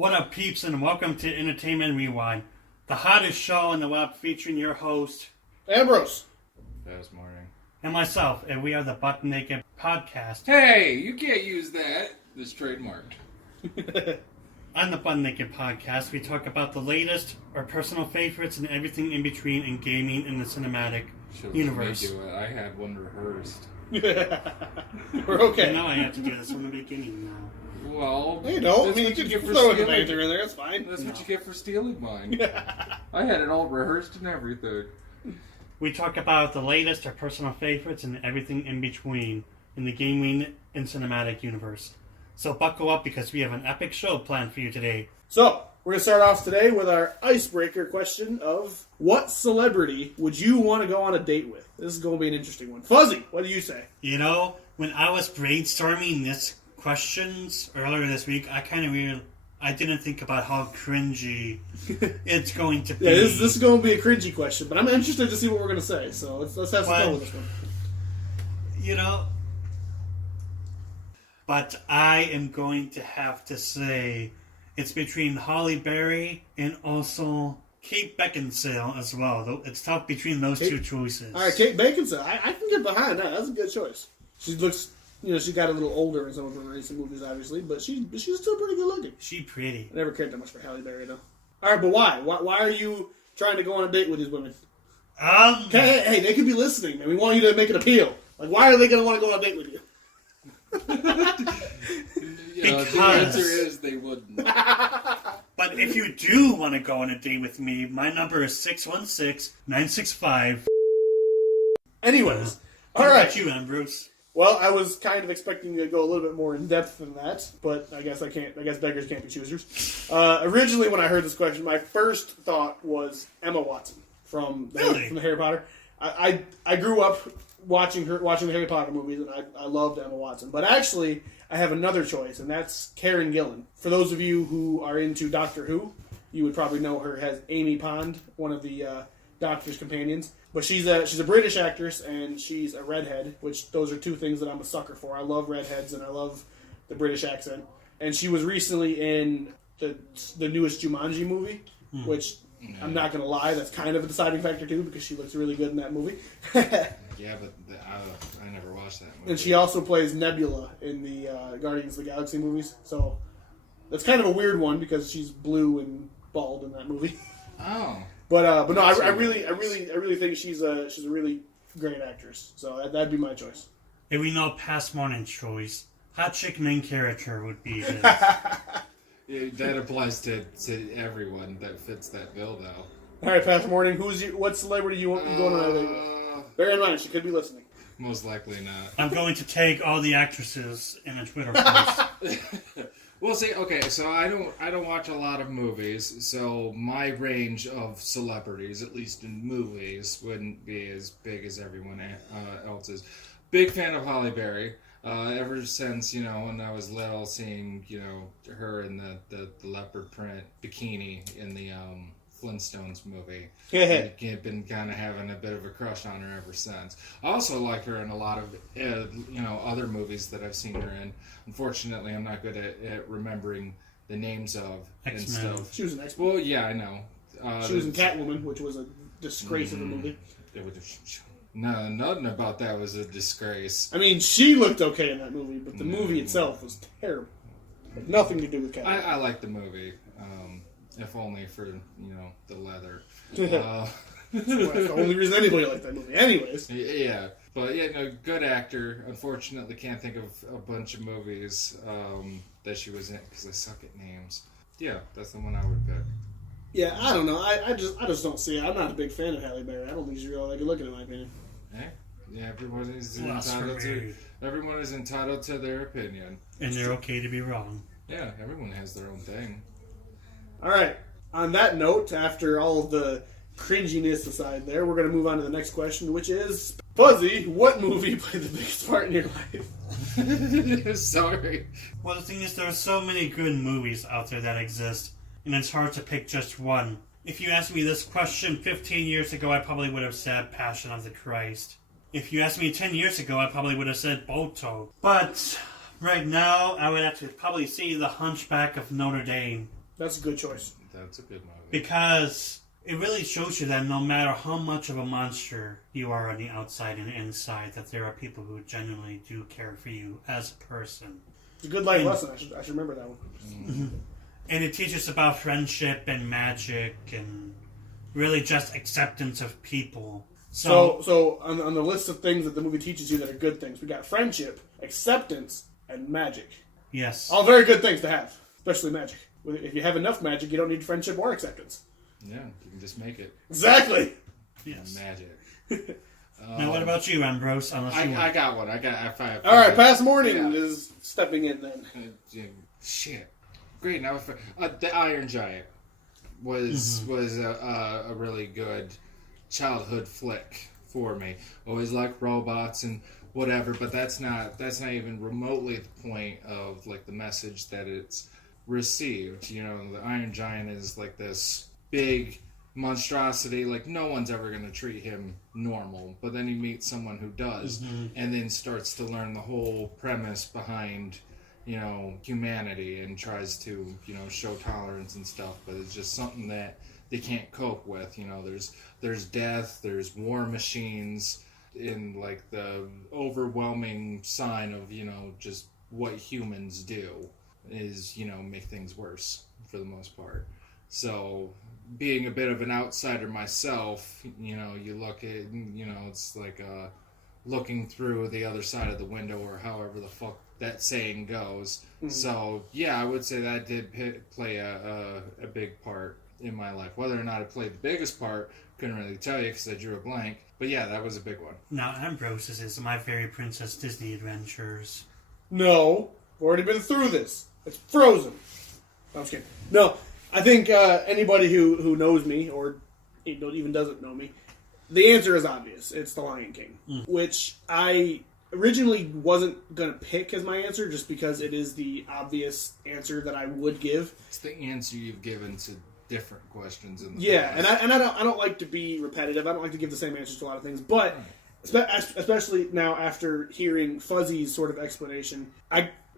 What up, peeps, and welcome to Entertainment Rewind, the hottest show on the web featuring your host, Ambrose. PasMorning. And myself, and we are the Butt Naked Podcast. Hey, you can't use that. It's trademarked. On the Butt Naked Podcast, we talk about the latest, our personal favorites, and everything in between in gaming and the cinematic universe. Do it. I had one rehearsed. We're okay. Now I have to do this from the beginning now. Well, You know, I mean, you get can for throw a stealing. banter in there, that's fine. That's what you get for stealing mine. I had it all rehearsed and everything. We talk about the latest, our personal favorites, and everything in between in the gaming and cinematic universe. So buckle up because we have an epic show planned for you today. So, we're going to start off today with our icebreaker question of what celebrity would you want to go on a date with? This is going to be an interesting one. Fuzzy, what do you say? You know, when I was brainstorming this questions earlier this week, I didn't think about how cringy it's going to be. Yeah, this is going to be a cringy question, but I'm interested to see what we're going to say. So let's have some fun with this one. You know, but I am going to have to say it's between Halle Berry and also Kate Beckinsale as well. Though it's tough between those two choices. All right, Kate Beckinsale. I can get behind that. That's a good choice. She looks, she got a little older in some of her recent movies, obviously, but she's still pretty good looking. She's pretty. I never cared that much for Halle Berry, though. All right, but why? Why are you trying to go on a date with these women? Hey, they could be listening, and we want you to make an appeal. Like, why are they going to want to go on a date with you? Because the answer is they wouldn't. But if you do want to go on a date with me, my number is 616-965. Anyways, What all about right. you, Ambrose? Well, I was kind of expecting to go a little bit more in depth than that, but I guess I can't. I guess beggars can't be choosers. Originally, when I heard this question, my first thought was Emma Watson from the Harry Potter. I grew up watching the Harry Potter movies, and I loved Emma Watson. But actually, I have another choice, and that's Karen Gillan. For those of you who are into Doctor Who, you would probably know her as Amy Pond, one of the Doctor's companions. But she's a British actress, and she's a redhead, which those are two things that I'm a sucker for. I love redheads, and I love the British accent. And she was recently in the newest Jumanji movie, which I'm not going to lie, that's kind of a deciding factor too, because she looks really good in that movie. Yeah, but I never watched that movie. And she also plays Nebula in the Guardians of the Galaxy movies. So that's kind of a weird one because she's blue and bald in that movie. Oh. But no, I really think she's a really great actress. So that'd be my choice. If we know PasMorning choice, hot chick main character would be his. Yeah, that applies to everyone that fits that bill, though. All right, PasMorning, what celebrity you want going on a date with? Bear in mind, she could be listening. Most likely not. I'm going to take all the actresses in a Twitter post. Well, see, okay, so I don't watch a lot of movies, so my range of celebrities, at least in movies, wouldn't be as big as everyone else's. Big fan of Halle Berry. Ever since, when I was little, seeing, her in the leopard print bikini in the Flintstones movie. I've been kind of having a bit of a crush on her ever since. I also like her in a lot of, other movies that I've seen her in. Unfortunately, I'm not good at remembering the names of X-Men. and stuff. She was an X-Men. Well, yeah, I know. She was in Catwoman, which was a disgrace of a movie. No, nothing about that was a disgrace. I mean, she looked okay in that movie, but the movie itself was terrible. Had nothing to do with Catwoman. I like the movie, if only for, the leather. That's the only reason anybody liked that movie. Anyways. Yeah. But, good actor. Unfortunately, can't think of a bunch of movies that she was in because I suck at names. Yeah, that's the one I would pick. Yeah, I don't know. I just don't see it. I'm not a big fan of Halle Berry. I don't think she's really that good looking, in my opinion. Yeah, everyone is entitled to their opinion. And they're okay to be wrong. Yeah, everyone has their own thing. All right. On that note, after all of the cringiness aside there, we're going to move on to the next question, which is, Fuzzy, what movie played the biggest part in your life? Sorry. Well, the thing is, there are so many good movies out there that exist, and it's hard to pick just one. If you asked me this question 15 years ago, I probably would have said Passion of the Christ. If you asked me 10 years ago, I probably would have said Boto. But right now, I would have to probably see The Hunchback of Notre Dame. That's a good choice. That's a good movie. Because it really shows you that no matter how much of a monster you are on the outside and inside, that there are people who genuinely do care for you as a person. It's a good life lesson. I should remember that one. Mm-hmm. And it teaches about friendship and magic and really just acceptance of people. So on the list of things that the movie teaches you that are good things, we got friendship, acceptance, and magic. Yes. All very good things to have, especially magic. If you have enough magic, you don't need friendship or acceptance. Yeah, you can just make it. Exactly. Yes. Magic. Now, what about you, Ambrose? I got one. I got five. All right, PasMorning is stepping in then. Shit. Great. Now, the Iron Giant was a really good childhood flick for me. Always liked robots and whatever, but that's not even remotely the point of like the message that it's received. You know, the Iron Giant is like this big monstrosity, like no one's ever going to treat him normal, but then you meet someone who does, and then starts to learn the whole premise behind, you know, humanity, and tries to, you know, show tolerance and stuff, but it's just something that they can't cope with. You know, there's death, there's war machines, in like the overwhelming sign of, you know, just what humans do is, you know, make things worse for the most part. So being a bit of an outsider myself, you know, you look at, you know, it's like looking through the other side of the window, or however the fuck that saying goes. So yeah, I would say that did play a big part in my life. Whether or not it played the biggest part, couldn't really tell you because I drew a blank. But yeah, that was a big one. Now, Ambrose's is My Fairy Princess Disney Adventures. No, we've already been through this. It's Frozen. I'm just kidding. No, I think anybody who knows me, or even doesn't know me, the answer is obvious. It's The Lion King, which I originally wasn't going to pick as my answer just because it is the obvious answer that I would give. It's the answer you've given to different questions in the past. and I don't like to be repetitive. I don't like to give the same answers to a lot of things, but especially now after hearing Fuzzy's sort of explanation,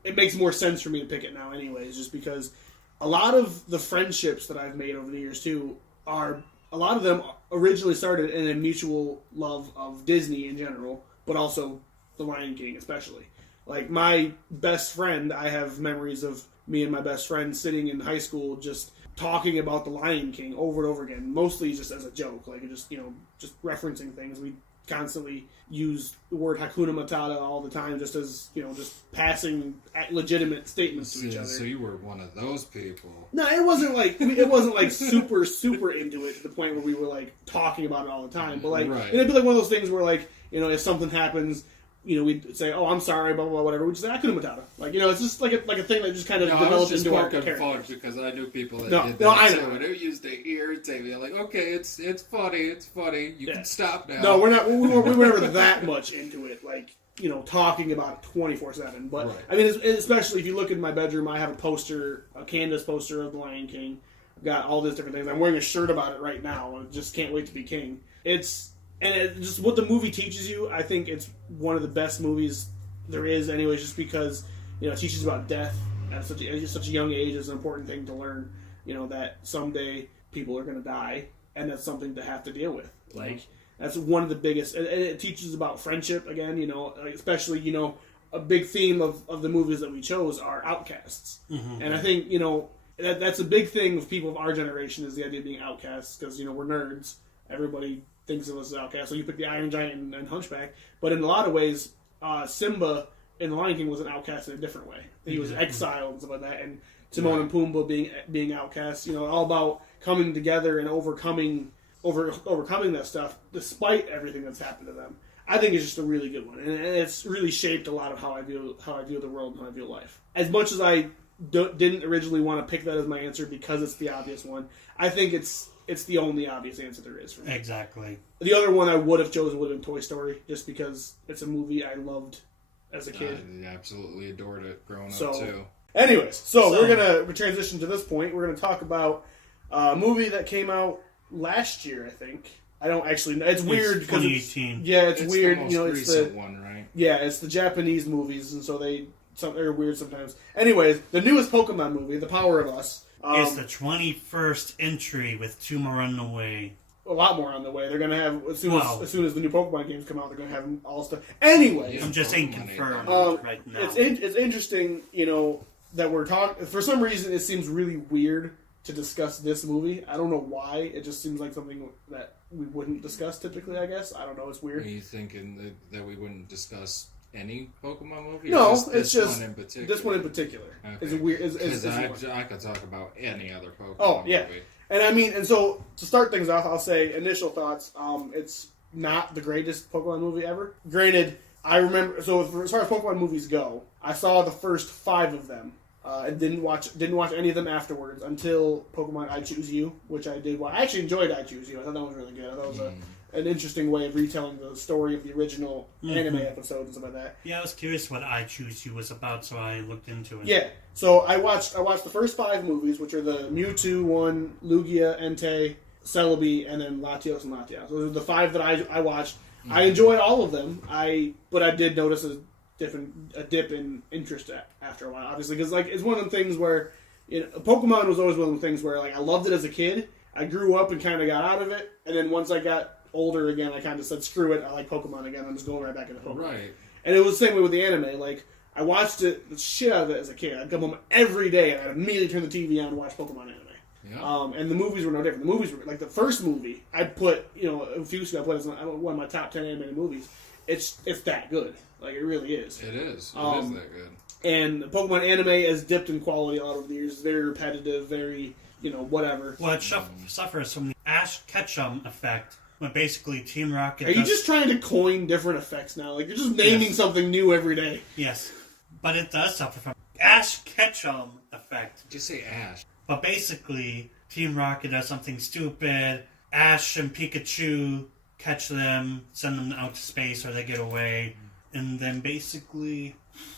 it makes more sense for me to pick it now anyways, just because a lot of the friendships that I've made over the years too a lot of them originally started in a mutual love of Disney in general, but also The Lion King especially. Like my best friend, I have memories of me and my best friend sitting in high school just talking about The Lion King over and over again, mostly just as a joke, like just, you know, just referencing things. We constantly use the word Hakuna Matata all the time, just as, you know, just passing legitimate statements to each other. So you were one of those people. No, it wasn't like super into it to the point where we were like talking about it all the time. But like, right. And it'd be like one of those things where like, you know, if something happens, you know, we'd say, "Oh, I'm sorry," blah blah blah, whatever. We'd just say, "Hakuna Matata." Like, you know, it's just like a thing that just kind of developed into our character. Because I knew people that did that. No, I know. So when it used to irritate me, like, okay, it's funny. You can stop now. No, we're not. We were never that much into it. Like, you know, talking about it 24/7. But right. I mean, especially if you look in my bedroom, I have a Candace poster of The Lion King. I've got all these different things. I'm wearing a shirt about it right now. I just can't wait to be king. Just what the movie teaches you, I think it's one of the best movies there is anyways, just because, you know, it teaches about death at such a young age. Is an important thing to learn, you know, that someday people are going to die, and that's something to have to deal with. Like, that's one of the biggest, and it teaches about friendship again, you know, especially, you know, a big theme of the movies that we chose are outcasts. And I think, you know, that's a big thing with people of our generation, is the idea of being outcasts, because, you know, we're nerds. Everybody thinks of us as outcasts. So you pick the Iron Giant and Hunchback, but in a lot of ways, Simba in The Lion King was an outcast in a different way. He was exiled and stuff like that, and Timon and Pumbaa being outcasts. You know, all about coming together and overcoming that stuff despite everything that's happened to them. I think it's just a really good one, and it's really shaped a lot of how I view the world and how I view life. As much as I didn't originally want to pick that as my answer because it's the obvious one, I think it's the only obvious answer there is for me. Exactly. The other one I would have chosen would have been Toy Story, just because it's a movie I loved as a kid. I absolutely adored it growing up, too. Anyways, so we're going to transition to this point. We're going to talk about a movie that came out last year, I think. I don't actually know. It's weird because 2018. It's weird. The most you know, it's recent one, right? Yeah, it's the Japanese movies, and so they're weird sometimes. Anyways, the newest Pokemon movie, The Power of Us, It's the 21st entry with 2 more on the way. A lot more on the way. They're going to have, as soon as the new Pokemon games come out, they're going to have all stuff. Anyway. I'm just saying confirmed right now. It's interesting, that we're talking. For some reason, it seems really weird to discuss this movie. I don't know why. It just seems like something that we wouldn't discuss typically, I guess. I don't know. It's weird. Are you thinking that we wouldn't discuss any Pokemon movie? No, it's just one in particular. This one in particular. Okay. Is weird. Because I could talk about any other Pokemon movie. And so to start things off, I'll say initial thoughts. It's not the greatest Pokemon movie ever. Granted, I remember. So as far as Pokemon movies go, I saw the first 5 of them. And didn't watch any of them afterwards until Pokemon I Choose You, which I did watch. I actually enjoyed I Choose You. I thought that was really good. I thought it was an interesting way of retelling the story of the original anime episode and stuff like that. Yeah, I was curious what I Choose You was about, so I looked into it. Yeah, so I watched the first 5 movies, which are the Mewtwo one, Lugia, Entei, Celebi, and then Latios and Latias. Those are the 5 that I watched. I enjoyed all of them. But I did notice a dip in interest after a while, obviously, because it's one of them things where Pokemon was always one of the things where I loved it as a kid. I grew up and kind of got out of it, and then once I got older again, I kind of said, screw it, I like Pokemon again. I'm just going right back into Pokemon. Right. And it was the same way with the anime. I watched the shit out of it as a kid. I'd come home every day and I'd immediately turn the TV on and watch Pokemon anime. Yeah. And the movies were no different. The movies were the first movie I put, a few weeks ago, I put it as one of my top 10 animated movies. It's that good. It really is. It is. It is that good. And Pokemon anime has dipped in quality a lot over the years. It's very repetitive, very, whatever. Well, it suffers from the Ash Ketchum effect, when basically Team Rocket... Are you just trying to coin different effects now? You're just naming something new every day. Yes. But it does suffer from Ash Ketchum effect. Just say Ash. But basically, Team Rocket does something stupid. Ash and Pikachu catch them, send them out to space, or they get away. And then basically,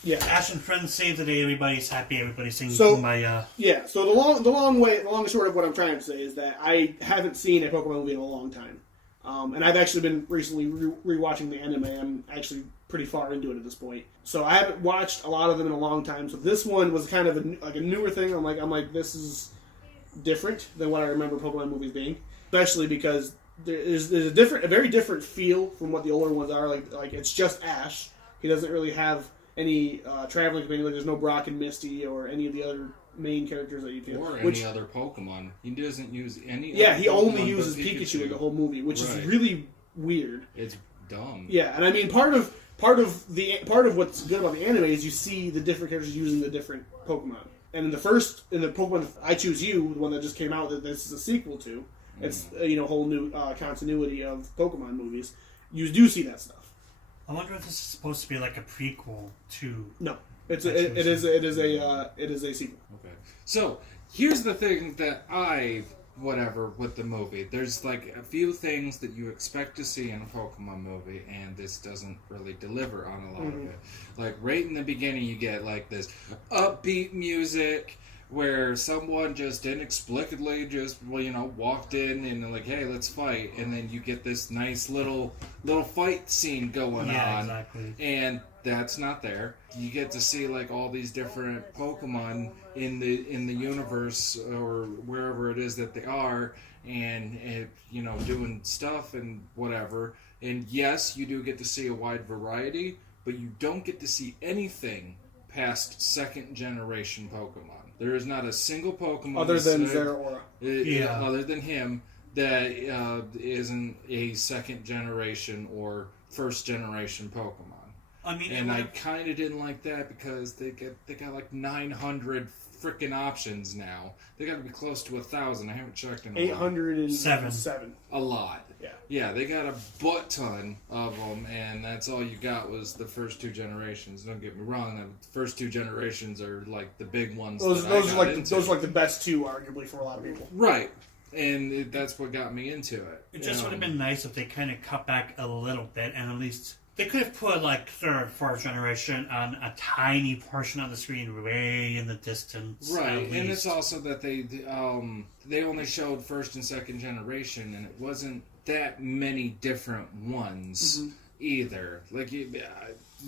Ash and friends save the day. Everybody's happy. Everybody's singing Kumbaya. Yeah. So the long and short of what I'm trying to say is that I haven't seen a Pokemon movie in a long time, and I've actually been recently rewatching the anime. I'm actually pretty far into it at this point. So I haven't watched a lot of them in a long time. So this one was kind of a newer thing. I'm like, this is different than what I remember Pokemon movies being, especially because there's a very different feel from what the older ones are. Like it's just Ash. He doesn't really have any traveling companion. There's no Brock and Misty or any of the other main characters that you feel. Or any other Pokemon. He doesn't use any. Yeah, he only uses Pikachu in the whole movie, which is really weird. It's dumb. Yeah, and I mean part of what's good about the anime is you see the different characters using the different Pokemon. And in the Pokemon I Choose You, the one that just came out that this is a sequel to. It's whole new continuity of Pokemon movies. You do see that stuff. I wonder if this is supposed to be like a prequel to. No, it is a sequel. Okay, so here's the thing that with the movie. There's a few things that you expect to see in a Pokemon movie, and this doesn't really deliver on a lot of it. Right in the beginning, you get this upbeat music, where someone just inexplicably walked in and hey, let's fight, and then you get this nice little fight scene going on. Exactly. And that's not there. You get to see all these different Pokemon in the universe or wherever it is that they are, and doing stuff and whatever. And yes, you do get to see a wide variety, but you don't get to see anything past second generation Pokemon. There is not a single Pokemon other than Zeraora. Other than him, that isn't a second generation or first generation Pokemon. I mean, and I kind of didn't like that because they got 900 freaking options now. They got to be close to 1,000. I haven't checked in a while. 807. A lot. Yeah. Yeah, they got a butt ton of them, and that's all you got was the first 2 generations. Don't get me wrong; the first 2 generations are the big ones. Those are the best 2, arguably, for a lot of people. Right, and that's what got me into it. It just would have been nice if they kind of cut back a little bit, and at least they could have put 3rd, 4th generation on a tiny portion of the screen, way in the distance. Right, and it's also that they only showed 1st and 2nd generation, and it wasn't that many different ones either.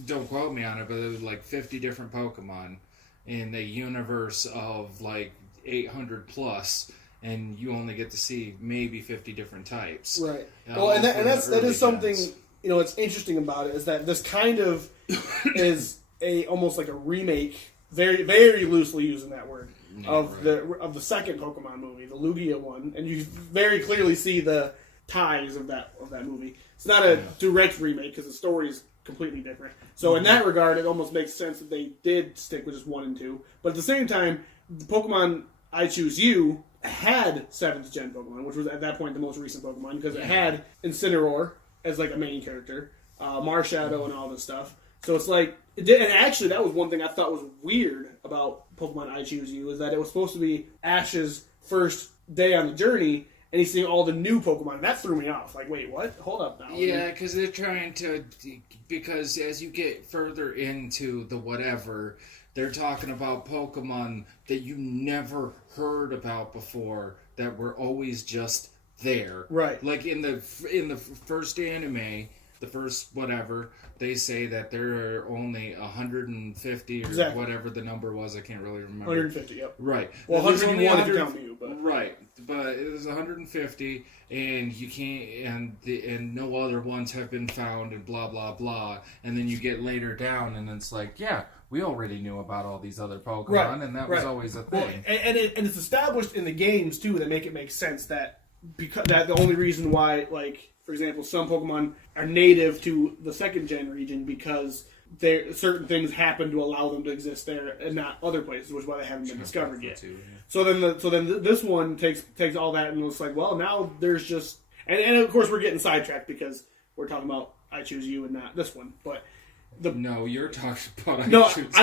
Don't quote me on it, but it was 50 different Pokemon in the universe of 800 plus, and you only get to see maybe 50 different types. Right. Well, and that is something, you know, what's interesting about it is that this kind of is almost like a remake, very, very loosely using that word, of the second Pokemon movie, the Lugia one, and you very clearly see the ties of that movie. It's not a direct remake because the story is completely different. So in that regard, it almost makes sense that they did stick with just 1 and 2. But at the same time, the Pokemon I Choose You had 7th gen Pokemon, which was at that point the most recent Pokemon, because it had Incineroar as like a main character, Marshadow and all this stuff. So it's like, and actually that was one thing I thought was weird about Pokemon I Choose You, is that it was supposed to be Ash's first day on the journey, and he's seeing all the new Pokemon, and that threw me off. Like, wait, what? Hold up now. Yeah, because they're trying to, because as you get further into the whatever, they're talking about Pokemon that you never heard about before, that were always just there. Right. Like in the first anime, the first whatever, they say that there are only 150 or whatever the number was. I can't really remember. 150, yep. Right. Well, There's 101 if you count you, but right. But it was 150, and you can't, and no other ones have been found, and blah blah blah. And then you get later down, and it's like, yeah, we already knew about all these other Pokemon, and that was always a thing. Well, and it's established in the games too that make it make sense that the only reason why, like, for example, some Pokemon are native to the 2nd gen region because certain things happen to allow them to exist there and not other places, which is why they haven't been discovered yet. So then this one takes all that and it's like, well, now there's just and of course we're getting sidetracked because we're talking about I Choose You and not this one, but. No, you're talking about I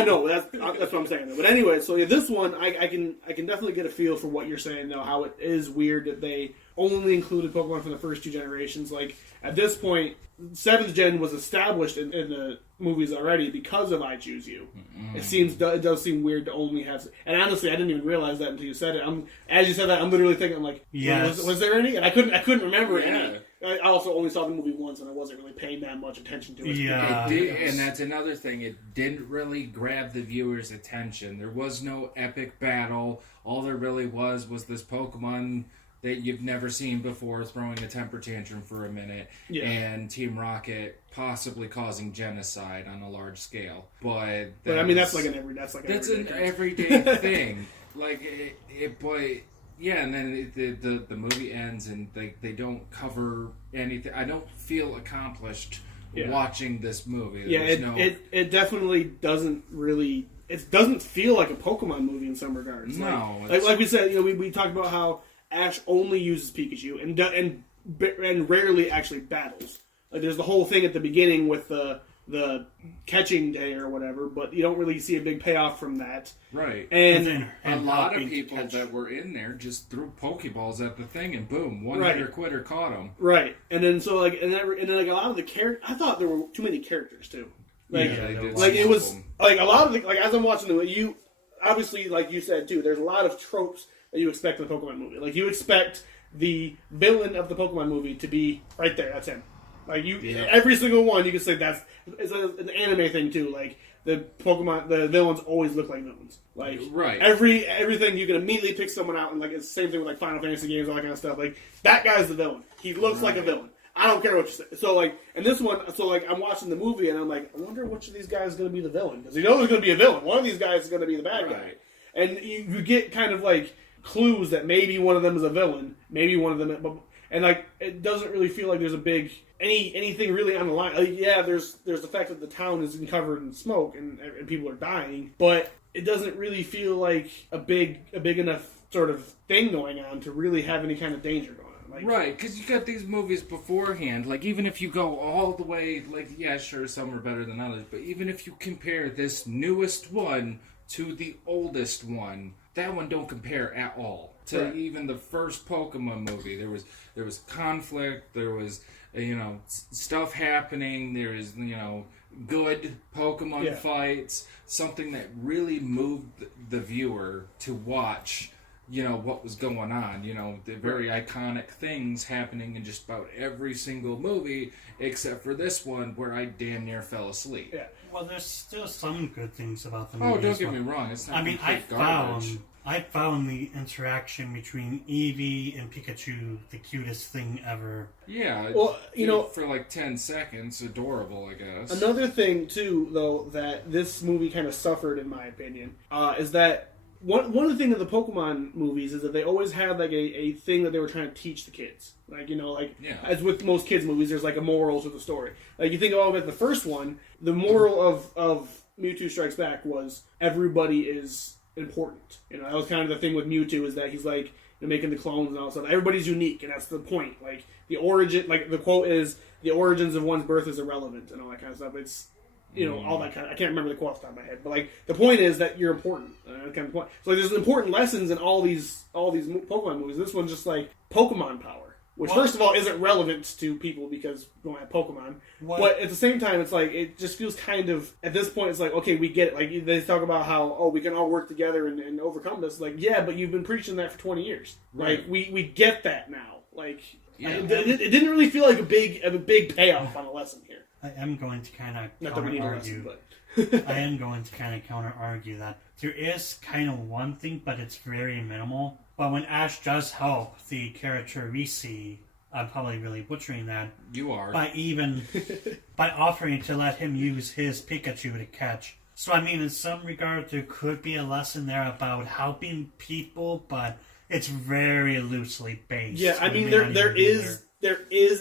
know that's what I'm saying. But anyway, so yeah, this one I can definitely get a feel for what you're saying though. How it is weird that they only included Pokemon from the first 2 generations. Like at this point, 7th gen was established in the movies already because of I Choose You. It does seem weird to only have. And honestly, I didn't even realize that until you said it. As you said that, I'm literally thinking, I'm like, yes. was there any? And I couldn't remember any. I also only saw the movie once, and I wasn't really paying that much attention to it. Yeah, and that's another thing. It didn't really grab the viewer's attention. There was no epic battle. All there really was this Pokemon that you've never seen before throwing a temper tantrum for a minute, and Team Rocket possibly causing genocide on a large scale. But I mean, that's an everyday thing. Like yeah, and then the movie ends and they don't cover anything. I don't feel accomplished watching this movie. It definitely doesn't really. It doesn't feel like a Pokemon movie in some regards. No, like we said, we talked about how Ash only uses Pikachu and rarely actually battles. Like there's the whole thing at the beginning with the catching day or whatever, but you don't really see a big payoff from that. Right. And a lot of people that were in there just threw Pokeballs at the thing and boom, one-hitter quitter caught them. Right. And then so like and then like a lot of the characters, I thought there were too many characters too. Like, it was like a lot of like as I'm watching you obviously, like you said too, there's a lot of tropes that you expect in the Pokemon movie. Like you expect the villain of the Pokemon movie to be right there. That's him. Like every single one, you can say it's an anime thing too. Like the villains always look like villains. Like everything you can immediately pick someone out, and like it's the same thing with like Final Fantasy games, all that kind of stuff. Like that guy's the villain. He looks like a villain. I don't care what you say. So like, and this one, so like I'm watching the movie and I'm like, I wonder which of these guys is going to be the villain, because you know there's going to be a villain. One of these guys is going to be the bad guy, and you get kind of like clues that maybe one of them is a villain, maybe one of them, and like it doesn't really feel like there's a big anything really on the line. Like, there's the fact that the town is covered in smoke and people are dying, but it doesn't really feel like a big enough sort of thing going on to really have any kind of danger going on. Like, right, because you got these movies beforehand. Like even if you go all the way, like sure, some are better than others, but even if you compare this newest one to the oldest one, that one don't compare at all to even the first Pokemon movie. There was conflict, there was stuff happening, there was good Pokemon fights, something that really moved the viewer to watch what was going on, the very iconic things happening in just about every single movie, except for this one where I damn near fell asleep. Yeah. Well, there's still some good things about the movie. Oh, don't get me wrong. It's not I garbage. I found the interaction between Eevee and Pikachu the cutest thing ever. Yeah. Well, you know, for like 10 seconds, adorable, I guess. Another thing, too, though, that this movie kind of suffered, in my opinion, is that one of the things of the Pokemon movies is that they always had, like, a thing that they were trying to teach the kids. Like, you know, like, as with most kids' movies, there's, like, a moral to the story. Like, you think about the first one, the moral of Mewtwo Strikes Back was everybody is important. You know, that was kind of the thing with Mewtwo, is that he's, like, making the clones and all that stuff. Everybody's unique, and that's the point. Like, the origin, like, the quote is, the origins of one's birth is irrelevant, and all that kind of stuff. It's, you know, all that kind of, I can't remember the quote off the top of my head, but, like, the point is that you're important. Kind of point. So, like, there's important lessons in all these Pokemon movies. This one's just, like, Pokemon power, which, first of all, isn't relevant to people because we don't have Pokemon. But at the same time, it's like, it just feels kind of, at this point, it's like, okay, we get it. Like, they talk about how, oh, we can all work together and overcome this. Like, yeah, but you've been preaching that for 20 years. Right. Like, we get that now. Like, it didn't really feel like a big payoff on a lesson here. I am going to kind of Not that we need a counter-argue. lesson, but... I am going to kind of counter-argue that there is kind of one thing, but it's very minimal. But when Ash does help the character Reese, I'm probably really butchering that. You are. By offering to let him use his Pikachu to catch. So, I mean, in some regard, there could be a lesson there about helping people, but it's very loosely based. Yeah, I mean, there is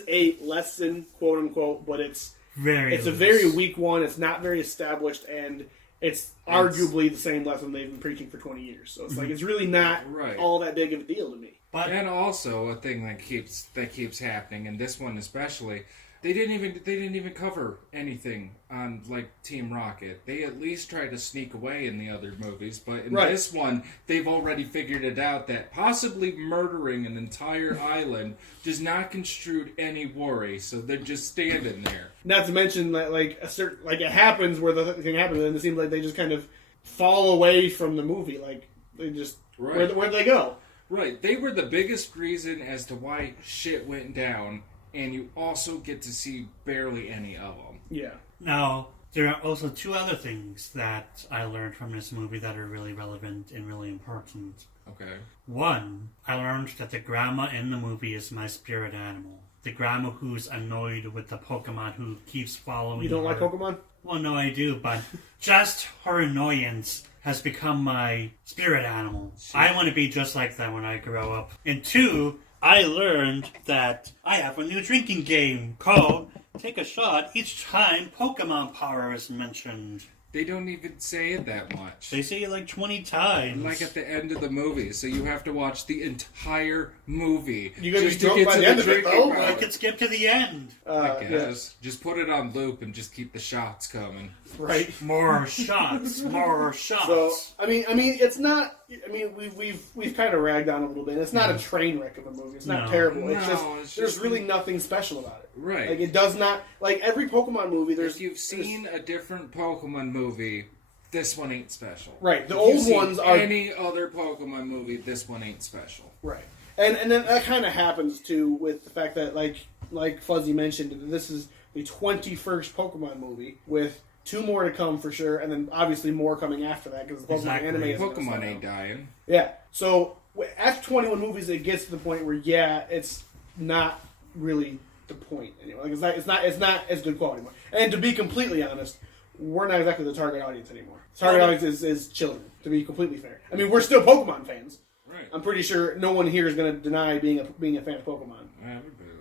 a lesson, quote unquote, but it's a very weak one. It's not very established, and it's arguably the same lesson they've been preaching for 20 years. So it's like, it's really not all that big of a deal to me. But and also a thing that keeps happening, and this one especially, they didn't even cover anything on like Team Rocket. They at least tried to sneak away in the other movies, but in this one, they've already figured it out that possibly murdering an entire island does not construe any worry. So they're just standing there. Not to mention that it happens where the thing happens, and it seems like they just kind of fall away from the movie. Like they just where'd they go? Right, they were the biggest reason as to why shit went down, and you also get to see barely any of them. Yeah. Now, there are also two other things that I learned from this movie that are really relevant and really important. Okay. One, I learned that the grandma in the movie is my spirit animal. The grandma who's annoyed with the Pokemon who keeps following her. You don't like Pokemon? Well, no, I do, but just her annoyance has become my spirit animal. I want to be just like that when I grow up. And two, I learned that I have a new drinking game called Take a Shot Each Time Pokemon Power is mentioned. They don't even say it that much. They say it like 20 times. Like at the end of the movie, so you have to watch the entire movie. You're going to be drunk by the end of it, though? I could skip to the end. I guess. Just put it on loop and just keep the shots coming. Right. More shots. More shots. So, I mean, it's not... I mean, we've kind of ragged on it a little bit. It's not a train wreck of a movie. It's not terrible. It's just there's really nothing special about it. Right. Like, it does not... Like, every Pokemon movie, if you've seen a different Pokemon movie, this one ain't special. Right. The if old ones are... any other Pokemon movie, this one ain't special. Right. And then that kind of happens, too, with the fact that, like Fuzzy mentioned, this is the 21st Pokemon movie, with 2 more to come for sure, and then obviously more coming after that, because the Pokemon anime is... Pokemon ain't dying. Yeah. So, after 21 movies, it gets to the point where, it's not really the point anymore. Like, it's not as good quality anymore. And to be completely honest, we're not exactly the target audience anymore. The target audience is children, to be completely fair. I mean, we're still Pokemon fans. Right. I'm pretty sure no one here is going to deny being a fan of Pokemon.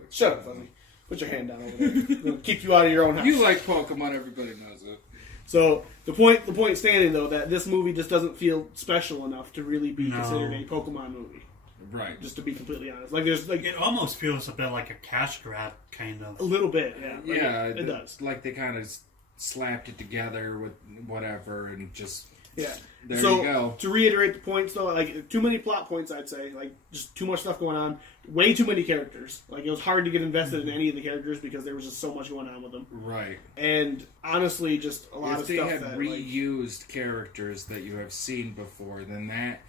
Shut up, Fuzzy. Put your hand down over there. I'm going to kick you out of your own house. You like Pokemon, everybody knows it. So, the point standing, though, that this movie just doesn't feel special enough to really be considered a Pokemon movie. Right. Just to be completely honest. Like, there's like... It almost feels a bit like a cash grab, kind of. A little bit, yeah. Like, yeah. It does. Like, they kind of slapped it together with whatever and just... Yeah. There you go. To reiterate the points, though, like, too many plot points, I'd say. Like, just too much stuff going on. Way too many characters. Like, it was hard to get invested in any of the characters because there was just so much going on with them. Right. And, honestly, just a lot of stuff that... If they had reused characters that you have seen before, then that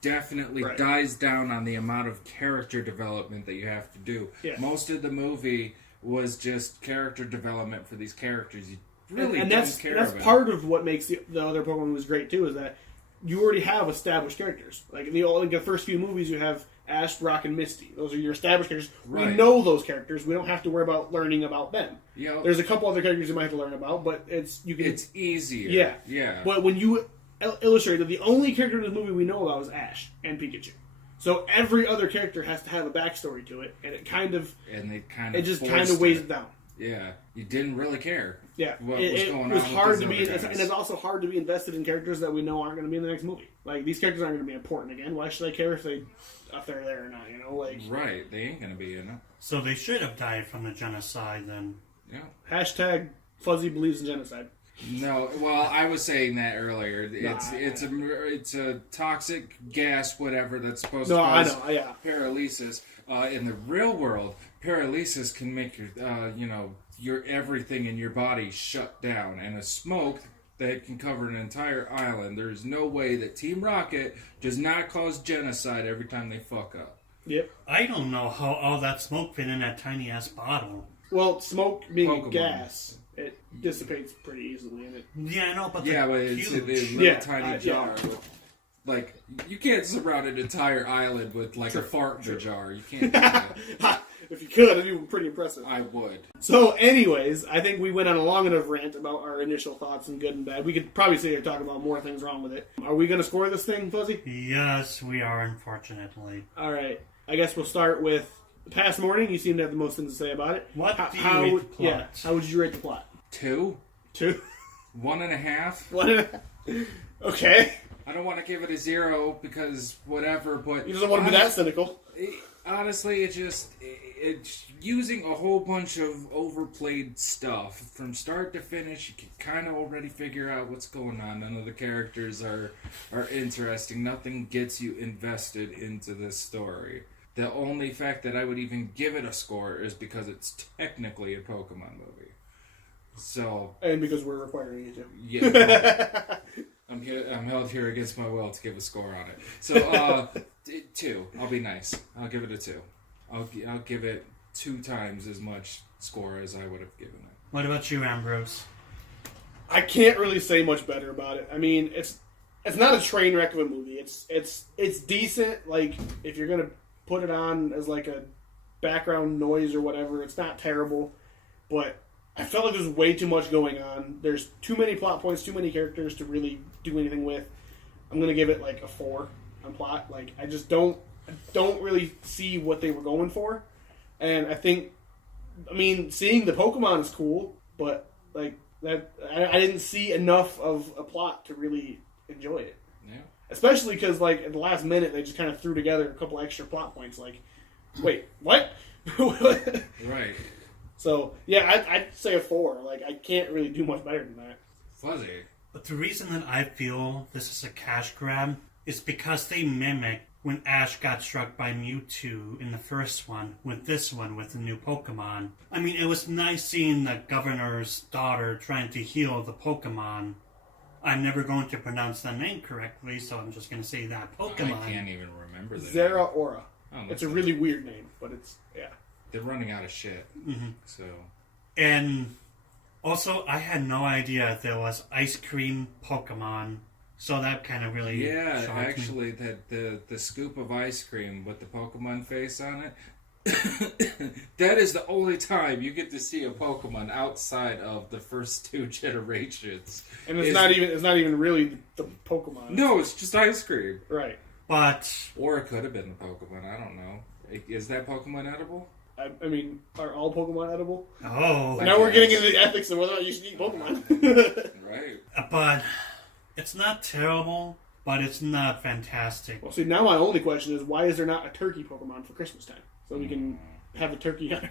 definitely dies down on the amount of character development that you have to do. Yeah. Most of the movie was just character development for these characters you really and don't that's care about. Part of what makes the other Pokemon movies great too, is that you already have established characters. Like in the first few movies, you have Ash, Brock, and Misty. Those are your established characters. Right. We know those characters. We don't have to worry about learning about them. Yep. There's a couple other characters you might have to learn about, but it's easier. Yeah. Yeah. But when you illustrate that the only character in this movie we know about is Ash and Pikachu. So every other character has to have a backstory to it, and it just kind of weighs it down. Yeah, you didn't really care. Yeah, what was going on. It was hard to be, and it's also hard to be invested in characters that we know aren't going to be in the next movie. Like these characters aren't going to be important again. Why should I care if they're there or not? You know, like right, they ain't going to be in it. So they should have died from the genocide then. Yeah. Hashtag Fuzzy believes in genocide. No, well, I was saying that earlier. It's a toxic gas, whatever, that's supposed to cause paralysis. In the real world, paralysis can make your everything in your body shut down, and a smoke that can cover an entire island. There's no way that Team Rocket does not cause genocide every time they fuck up. Yep. I don't know how all that smoke fit in that tiny ass bottle. Well, smoke being Pokemon. Gas, it dissipates pretty easily in it. Yeah, I know, but But it's a huge. little tiny jar. Like, you can't surround an entire island with, like, a fart in a jar. You can't do that. If you could, it'd be pretty impressive. I would. So, anyways, I think we went on a long enough rant about our initial thoughts and good and bad. We could probably sit here and talk about more things wrong with it. Are we going to score this thing, Fuzzy? Yes, we are, unfortunately. All right. I guess we'll start with PasMorning. You seem to have the most things to say about it. What do you rate the plot? Yeah, how would you rate the plot? 2? 2? 1.5? 1.5? Okay. I don't want to give it a 0 because whatever, but... You don't want to be that cynical. Honestly, it's using a whole bunch of overplayed stuff. From start to finish, you can kind of already figure out what's going on. None of the characters are interesting. Nothing gets you invested into this story. The only fact that I would even give it a score is because it's technically a Pokemon movie. So... And because we're requiring you to. Yeah. I'm held here against my will to give a score on it. So, 2. I'll be nice. I'll give it a 2. I'll give it 2 times as much score as I would have given it. What about you, Ambrose? I can't really say much better about it. I mean, it's not a train wreck of a movie. It's decent. Like, if you're gonna put it on as like a background noise or whatever, it's not terrible. But I felt like there's way too much going on. There's too many plot points, too many characters to really do anything with. I'm gonna give it like a 4 on plot. Like, I just don't really see what they were going for. And I mean, seeing the Pokemon is cool, but like that, I didn't see enough of a plot to really enjoy it. Yeah. Especially because like at the last minute they just kind of threw together a couple extra plot points. Like, wait, what? Right. So yeah, I'd say a 4. Like, I can't really do much better than that. Fuzzy. But the reason that I feel this is a cash grab is because they mimic when Ash got struck by Mewtwo in the first one, with this one, with the new Pokemon. I mean, it was nice seeing the governor's daughter trying to heal the Pokemon. I'm never going to pronounce that name correctly, so I'm just going to say that Pokemon. I can't even remember that. Zeraora. Oh, it's a really weird name, but it's, yeah. They're running out of shit. Mm-hmm. So. And also, I had no idea there was ice cream Pokemon. So that kind of really shocked actually, me. that the scoop of ice cream with the Pokemon face on it, that is the only time you get to see a Pokemon outside of the first 2 generations. And it's not even really the Pokemon. No, it's just ice cream. Right. Or it could have been the Pokemon. I don't know. Is that Pokemon edible? I mean, are all Pokemon edible? Oh. Now we're getting into the ethics of whether or not you should eat Pokemon. Right. But it's not terrible, but it's not fantastic. Well, see, now my only question is, why is there not a turkey Pokemon for Christmas time? So we can have a turkey on it.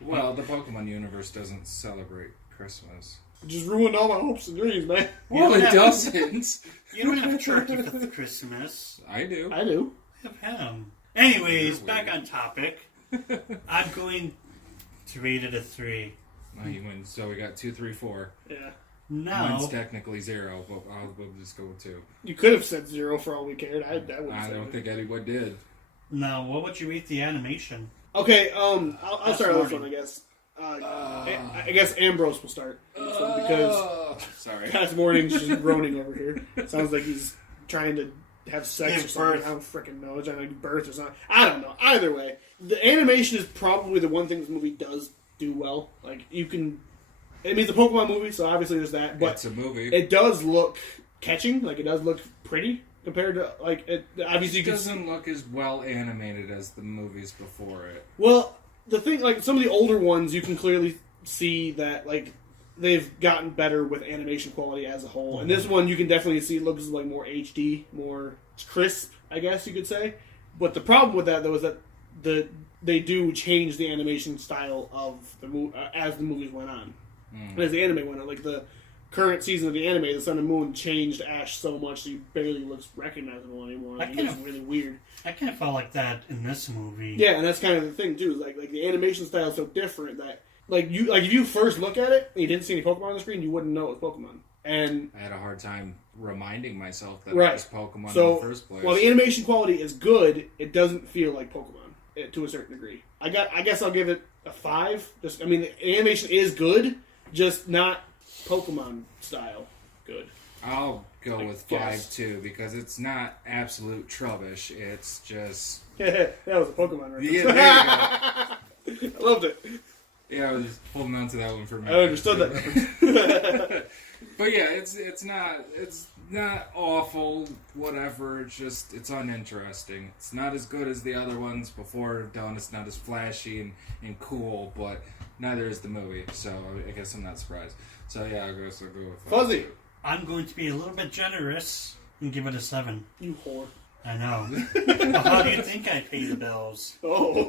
Well, the Pokemon universe doesn't celebrate Christmas. It just ruined all my hopes and dreams, man. Well, it doesn't. You don't have turkey for Christmas. I do. I do. I have him. Anyways, back on topic. I'm going to rate it a 3. Oh, you win. So we got 2, 3, 4. Yeah. No. Mine's technically 0, but we'll just go with 2. You could have said 0 for all we cared. I don't think anyone did. No, what would you rate the animation? Okay, I'll start with this one, I guess. I guess Ambrose will start this one because Sorry. PasMorning's just groaning over here. Sounds like he's trying to have sex Give or something. birth. I don't freaking know. Trying to give birth or something. I don't know. Either way, the animation is probably the one thing this movie does do well. Like, you can... I mean, it's a Pokemon movie, so obviously there's that. But It's a movie. it does look catching. Like, it does look pretty compared to, like, it obviously you It can doesn't look as well animated as the movies before it. Well, the thing, like, some of the older ones, you can clearly see that, like, they've gotten better with animation quality as a whole. And this one, you can definitely see it looks like more HD, more crisp, I guess you could say. But the problem with that, though, is that they do change the animation style of the as the movies went on. As the anime went on. Like, the current season of the anime, the Sun and Moon, changed Ash so much that he barely looks recognizable anymore. Like, he looks really weird. I kind of felt like that in this movie. Yeah, and that's kind of the thing too. Is like the animation style is so different that if you first look at it and you didn't see any Pokemon on the screen, you wouldn't know it was Pokemon. And I had a hard time reminding myself that right, it was Pokemon so, in the first place. while the animation quality is good, it doesn't feel like Pokemon to a certain degree. I guess I'll give it a 5. I mean, the animation is good, just not Pokemon style good. I'll go with guess. 5 too, because it's not absolute trubbish. It's just That was a Pokemon reference. yeah. There you go. I loved it. Yeah, I was just holding on to that one for a minute. I understood that reference. But yeah, it's not awful. Whatever. It's uninteresting. It's not as good as the other ones before done. It's not as flashy and cool, but neither is the movie. So I guess I'm not surprised. So yeah, I'll go with Fuzzy. I'm going to be a little bit generous and give it a 7. You whore. I know. But how do you think I pay the bills? Oh.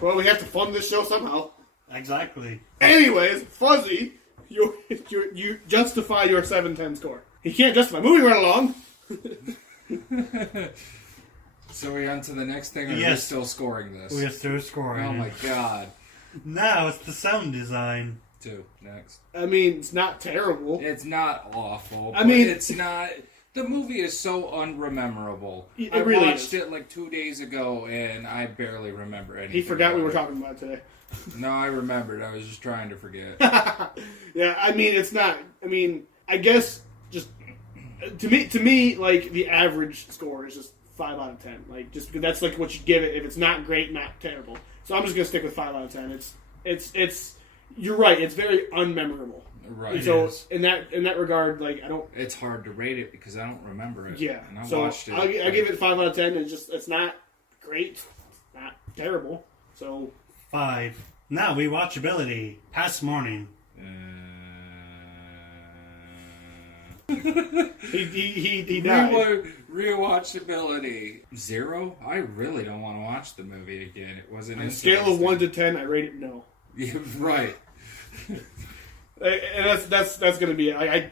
Well, we have to fund this show somehow. Exactly. Anyways, Fuzzy, you justify your 7/10 score. He can't justify. Moving right along. So we're on to the next thing, or are we Yes. still scoring this? We're still scoring. Oh my god. Now it's the sound design. 2. Next. I mean, it's not terrible. It's not awful. I mean- it's not. The movie is so unrememorable. It I really watched is. it like 2 days ago, and I barely remember anything. He forgot we about were it. talking about it today. No, I remembered. I was just trying to forget. Yeah, I mean, it's not. I mean, I guess just to me, like the average score is just 5 out of 10. Like, just because that's like what you give it. If it's not great, not terrible. So I'm just gonna stick with 5 out of 10. It's. You're right. It's very unmemorable. Right. So Yes. in that regard, like I don't. It's hard to rate it because I don't remember it. Yeah. And I So watched it. I'll give it 5 out of 10. It's not great, it's not terrible. So 5. Now, rewatchability. PasMorning. he died. Rewatchability 0. I really don't want to watch the movie again. It wasn't On a scale of interesting. 1 to 10, I rate it no. Yeah, right. And that's gonna be it. I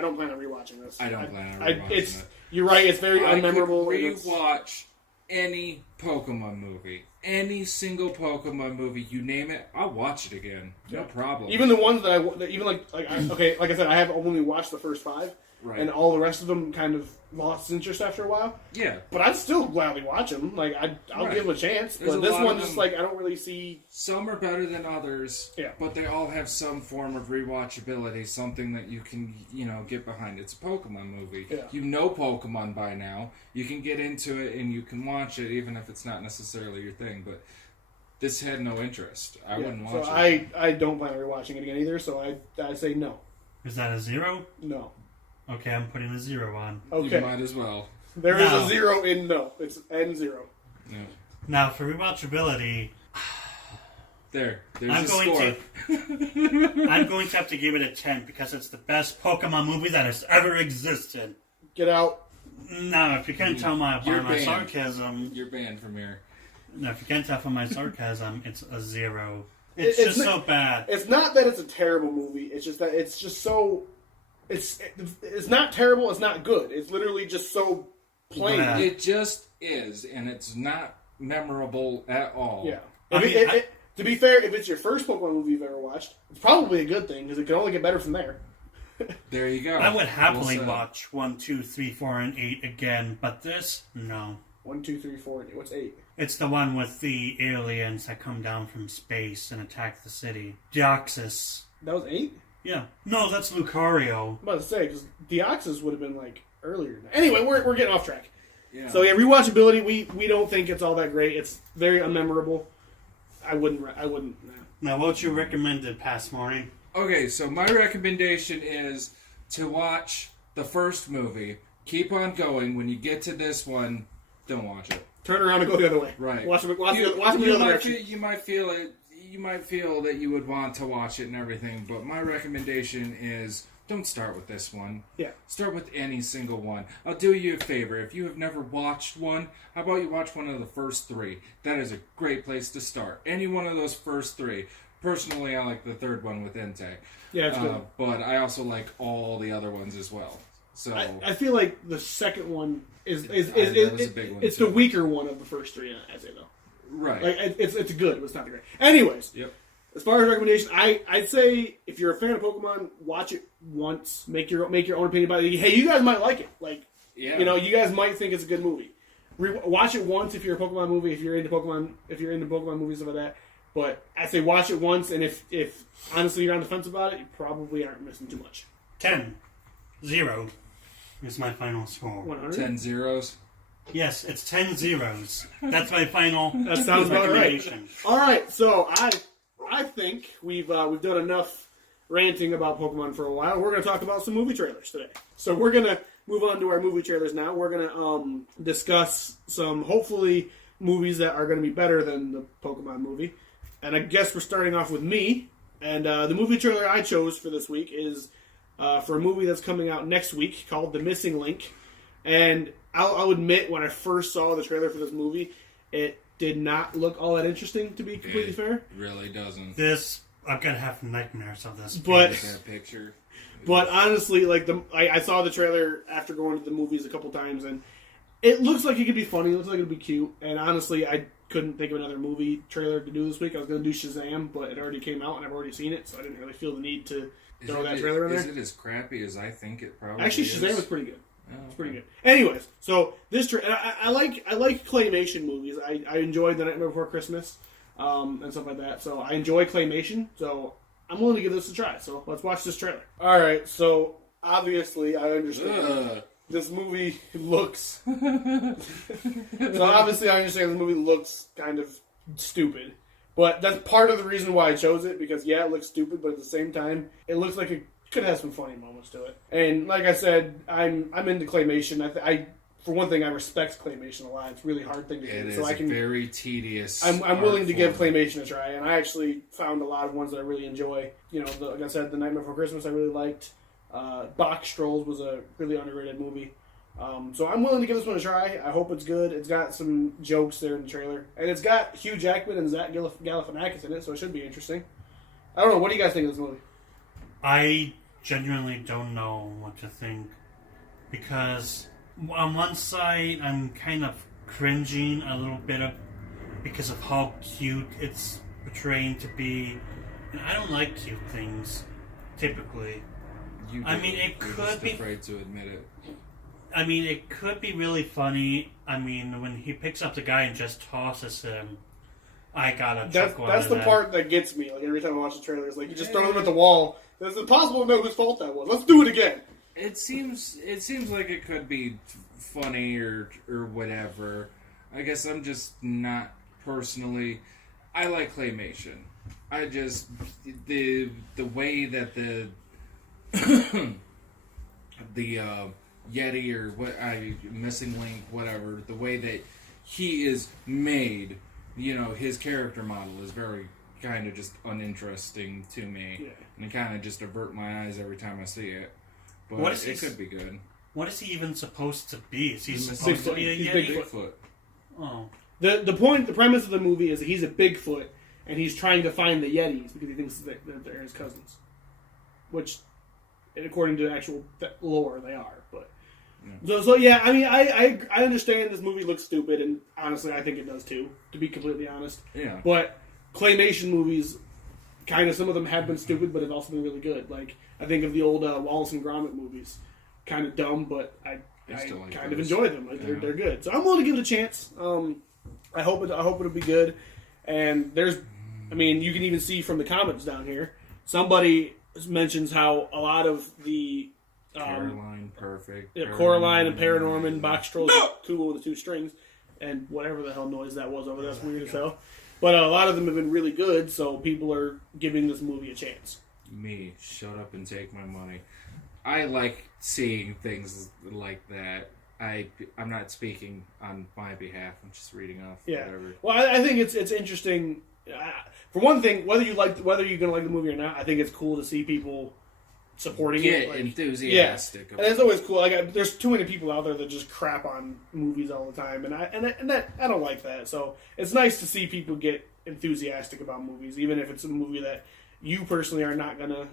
don't plan on rewatching this. I don't plan on rewatching it. You're right. It's very unmemorable. I and could it's- rewatch any Pokemon movie, any single Pokemon movie, you name it, I'll watch it again. No problem. Even the ones that like I said, I have only watched the first 5, right. and all the rest of them kind of lost interest after a while. Yeah. But I'd still gladly watch them. Like I'll Right. give them a chance. There's but a this lot one of just them- like I don't really see. Some are better than others, Yeah. but they all have some form of rewatchability, something that you can, get behind. It's a Pokemon movie. Yeah. You know Pokemon by now. You can get into it and you can watch it, even if it's not necessarily your thing. But this had no interest. I wouldn't watch so it. I don't plan on rewatching it again either. So I say no. Is that a 0? No. Okay, I'm putting a 0 on. Okay. You might as well. There is No. a 0 in no. It's N0. Yeah. Now, for rewatchability, There's I'm a going score. I'm going to have to give it a 10 because it's the best Pokemon movie that has ever existed. Get out. Now, if you can't tell by You're my banned. sarcasm, You're banned from here. no, if you can't tell from my sarcasm, it's a 0. It's It's just not- so bad. It's not that it's a terrible movie. It's just that it's just so. It's not terrible. It's not good. It's literally just so plain. Yeah. It just is, and it's not memorable at all. Yeah. I mean, To be fair, if it's your first Pokemon movie you've ever watched, it's probably a good thing because it can only get better from there. There you go. I would happily Well said. watch 1, 2, 3, 4, and 8 again, but this, no. 1, 2, 3, 4. What's 8? It's the one with the aliens that come down from space and attack the city. Deoxys. That was 8? Yeah. No, that's Lucario. I'm about to say because Deoxys would have been like earlier. Anyway, we're getting off track. Yeah. So yeah, rewatchability. We don't think it's all that great. It's very unmemorable. I wouldn't. Nah. Now, what would you recommend in PasMorning? Okay, so my recommendation is to watch the first movie. Keep on going. When you get to this one, don't watch it. Turn around and go the other way. Right. Watch it the other direction. You might feel it. You might feel that you would want to watch it and everything, but my recommendation is don't start with this one. Yeah. Start with any single one. I'll do you a favor. If you have never watched one, how about you watch one of the first three? That is a great place to start. Any one of those first three. Personally, I like the third one with Entei. Yeah, it's good. But I also like all the other ones as well. So I feel like the second one is that was a big one, it's too. the weaker one of the first three. I'd say though. right. Like it's good, but it's not great. Anyways, Yep. as far as recommendation, I'd say if you're a fan of Pokemon, watch it once. Make your own opinion about it. Hey, you guys might like it. Like, Yeah. you guys might think it's a good movie. Watch it once if you're a Pokemon movie. If you're into Pokemon movies, stuff like that. But I say watch it once, and if honestly you're on the fence about it, you probably aren't missing too much. 10-0 is my final score. 100. 10 zeros. Yes, it's 10 zeros. That's my final That sounds about right. recommendation. All right, so I think we've done enough ranting about Pokemon for a while. We're going to talk about some movie trailers today. So we're going to move on to our movie trailers now. We're going to discuss some hopefully movies that are going to be better than the Pokemon movie. And I guess we're starting off with me. And the movie trailer I chose for this week is for a movie that's coming out next week called The Missing Link. And I'll admit, when I first saw the trailer for this movie, it did not look all that interesting, to be completely fair. It really doesn't. I'm gonna have nightmares of this. But That picture. But honestly, like I saw the trailer after going to the movies a couple times, and it looks like it could be funny. It looks like it would be cute. And honestly, I couldn't think of another movie trailer to do this week. I was going to do Shazam, but it already came out, and I've already seen it, so I didn't really feel the need to throw that trailer in there. Is it as crappy as I think it probably Actually, is? Shazam was pretty good. Oh, It's pretty good. Anyways, so this I like claymation movies. I enjoyed The Nightmare Before Christmas and stuff like that. So I enjoy claymation. So I'm willing to give this a try. So let's watch this trailer. All right. So obviously, I understand this movie looks. So obviously, I understand this movie looks kind of stupid. But that's part of the reason why I chose it, because yeah, it looks stupid, but at the same time, it looks like it could have some funny moments to it. And like I said, I'm into claymation. I for one thing, I respect claymation a lot. It's a really hard thing to do. It so is I can. very tedious. I'm willing to art give form. claymation a try, and I actually found a lot of ones that I really enjoy. You know, like I said, The Nightmare Before Christmas I really liked. Box Strolls was a really underrated movie. So I'm willing to give this one a try. I hope it's good. It's got some jokes there in the trailer. And it's got Hugh Jackman and Zach Galifianakis in it, so it should be interesting. I don't know. What do you guys think of this movie? I genuinely don't know what to think, because on one side I'm kind of cringing a little bit because of how cute it's portraying to be, and I don't like cute things typically. I mean, it You're could just be. afraid to admit it. I mean, it could be really funny. I mean, when he picks up the guy and just tosses him, I gotta chuckle. That's the part that gets me. Like every time I watch the trailer, it's like you just throw them at the wall. It's impossible to know whose fault that was. Let's do it again. It seems like it could be funny or whatever. I guess I'm just not personally. I like claymation. I just the way that the Yeti or Missing Link, whatever, the way that he is made, his character model is very kind of just uninteresting to me, and it kind of just avert my eyes every time I see it. But it could be good. What is he even supposed to be? Is he He's supposed to be a He's Yeti? Bigfoot. Oh. The premise of the movie is that he's a Bigfoot, and he's trying to find the Yetis because he thinks that they're his cousins. Which, according to actual lore, they are. But so yeah, I mean, I understand this movie looks stupid, and honestly, I think it does too. To be completely honest, Yeah. But claymation movies, kind of some of them have been stupid, but have also been really good. Like I think of the old Wallace and Gromit movies, kind of dumb, but I still like kind of those. enjoy them. Like they're good. So I'm willing to give it a chance. I hope it'll be good. And you can even see from the comments down here, somebody mentions how a lot of the Caroline, perfect. Yeah, Coraline and Paranorman, Box Trolls, Kubo with the 2 strings, and whatever the hell noise that was over there. That's weird as hell. But a lot of them have been really good, so people are giving this movie a chance. Me, shut up and take my money. I like seeing things like that. I'm not speaking on my behalf. I'm just reading off whatever. Well, I think it's interesting. For one thing, whether you're gonna like the movie or not, I think it's cool to see people supporting it. Like, enthusiastic. Yeah. And it's always cool. Like, there's too many people out there that just crap on movies all the time, and I don't like that. So it's nice to see people get enthusiastic about movies, even if it's a movie that you personally are not gonna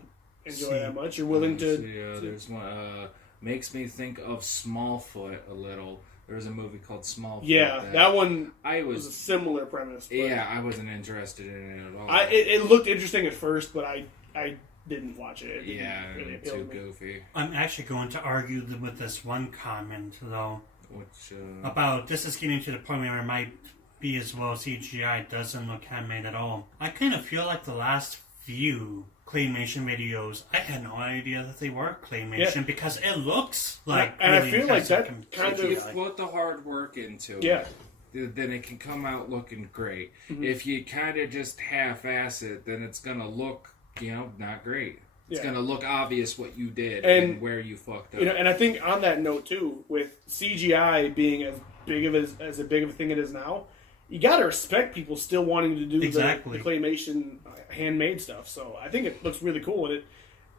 enjoy that much. You're willing to. There's one makes me think of Smallfoot a little. There was a movie called Smallfoot. Yeah, that one was a similar premise. But yeah, I wasn't interested in it at all. It looked interesting at first, but I didn't watch it. It too goofy. I'm actually going to argue with this one comment, though. Which, about this is getting to the point where it might be as well CGI doesn't look handmade at all. I kind of feel like the last few claymation videos, I had no idea that they were claymation because it looks like. And really I feel like that kind if you put the hard work into it, then it can come out looking great. Mm-hmm. If you kind of just half-ass it, then it's gonna look, not great. It's gonna look obvious what you did and where you fucked up. And I think on that note too, with CGI being as big of a thing it is now, you gotta respect people still wanting to do the claymation handmade stuff. So I think it looks really cool, and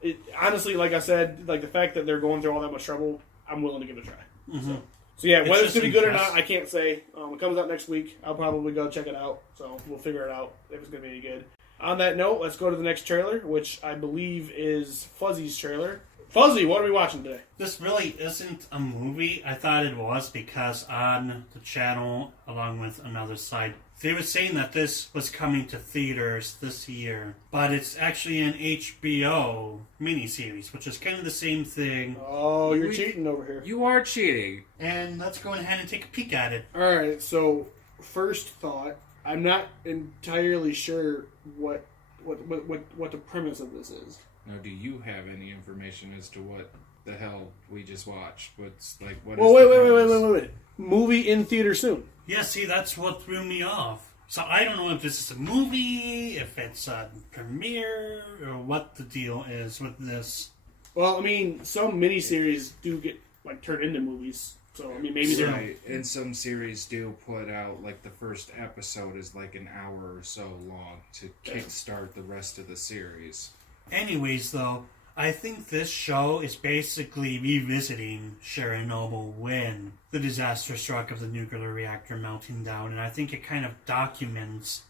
it honestly, like I said, like the fact that they're going through all that much trouble, I'm willing to give it a try. Mm-hmm. So yeah, whether it's gonna be good or not, I can't say. It comes out next week. I'll probably go check it out. So we'll figure it out if it's gonna be any good. On that note, let's go to the next trailer, which I believe is Fuzzy's trailer. Fuzzy, what are we watching today? This really isn't a movie. I thought it was because on the channel, along with another site, they were saying that this was coming to theaters this year. But it's actually an HBO miniseries, which is kind of the same thing. Oh, you're cheating over here. You are cheating. And let's go ahead and take a peek at it. Alright, so first thought, I'm not entirely sure what the premise of this is. Now, do you have any information as to what the hell we just watched? What's like what? Well, wait. Movie in theater soon. Yeah, see, that's what threw me off. So I don't know if this is a movie, if it's a premiere, or what the deal is with this. Well, I mean, some miniseries do get turned into movies. So I mean, maybe they're and some series do put out the first episode is an hour or so long to kickstart the rest of the series. Anyways, though, I think this show is basically revisiting Chernobyl when the disaster struck of the nuclear reactor melting down, and I think it kind of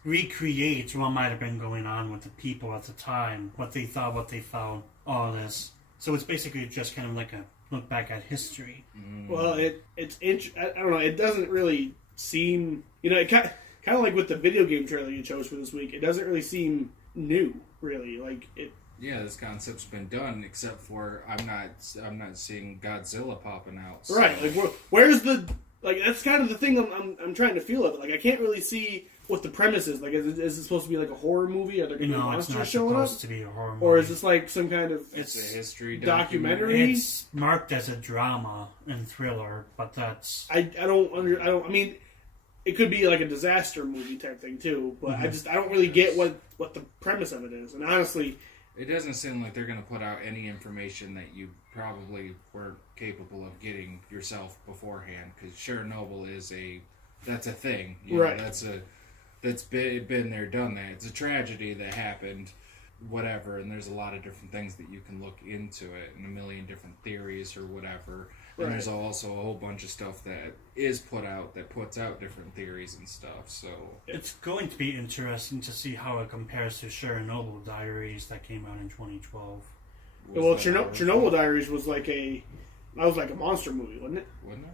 recreates what might have been going on with the people at the time, what they thought, what they found, all this. So it's basically just kind of like a look back at history. Well, I don't know, it doesn't really seem, it kind of like with the video game trailer you chose for this week, it doesn't really seem new, really, Yeah, this concept's been done, except for I'm not seeing Godzilla popping out. So. Right, where's the that's kind of the thing I'm trying to feel of it. I can't really see what the premise is. Is it supposed to be a horror movie? Are there going to be monsters showing up? It's not supposed to be a horror movie. Or is this some kind of it's a history documentary? It's marked as a drama and thriller, but that's I mean, it could be a disaster movie type thing too. But I don't really get what the premise of it is, and honestly. It doesn't seem like they're going to put out any information that you probably weren't capable of getting yourself beforehand, because Chernobyl that's a thing. Right. That's been there, done that. It's a tragedy that happened, whatever, and there's a lot of different things that you can look into it, and a million different theories or whatever. And there's also a whole bunch of stuff that is put out that puts out different theories and stuff. So it's going to be interesting to see how it compares to Chernobyl Diaries that came out in 2012. Well, Chernobyl Diaries was like a monster movie, wasn't it? Wasn't it?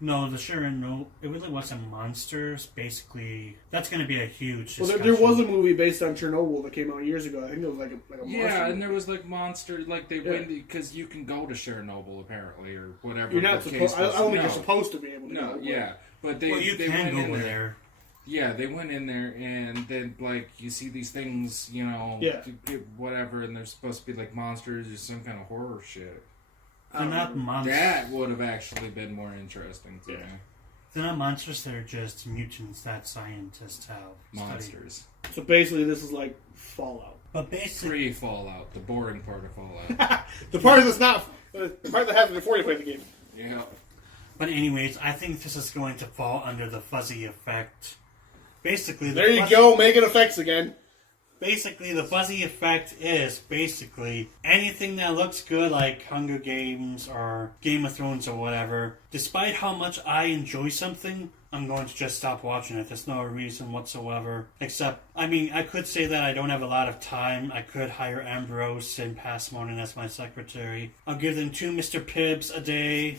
No, the Chernobyl, it really wasn't monsters. Basically, that's going to be a huge discussion. Well, there was a movie based on Chernobyl that came out years ago. I think it was like a monster and movie. there was monster, they went, because you can go toChernobyl apparently, or whatever. You're not supposed. I don't think you're supposed to be able to. No, but they you they can went go in there. Yeah, they went in there, and then you see these things, whatever, and they're supposed to be monsters or some kind of horror shit. They're not monsters. That would have actually been more interesting to me. They're not monsters, they're just mutants that scientists have Monsters. So basically, this is like Fallout. But basically, Pre-Fallout, the boring part of Fallout. The part that's not the part that happens before you play the game. Yeah. but anyways, I think this is going to fall under the fuzzy effect. Basically, There you go, making effects again. Basically, the fuzzy effect is basically anything that looks good, like Hunger Games or Game of Thrones or whatever. Despite how much I enjoy something, I'm going to just stop watching it. There's no reason whatsoever. Except, I mean, I could say that I don't have a lot of time. I could hire Ambrose and PasMorning as my secretary. I'll give them 2 Mr. Pibbs a day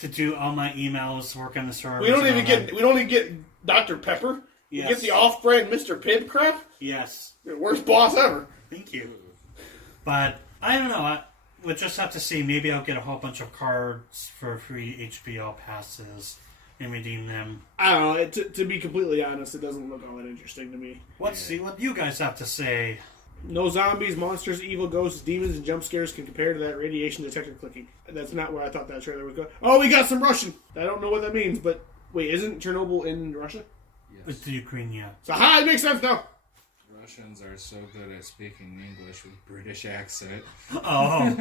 to do all my emails, work on the server. We don't even get Dr. Pepper. Yes. We get the off-brand Mr. Pibb crap. Yes. Worst boss ever. Thank you. But, I don't know. We'll just have to see. Maybe I'll get a whole bunch of cards for free HBO passes and redeem them. I don't know. To be completely honest, it doesn't look all that interesting to me. Let's see what you guys have to say. No zombies, monsters, evil ghosts, demons, and jump scares can compare to that radiation detector clicking. That's not where I thought that trailer was going. Oh, we got some Russian. I don't know what that means, but wait, isn't Chernobyl in Russia? It's the Ukraine, yeah. So, it makes sense now. Russians are so good at speaking English with British accent. Oh.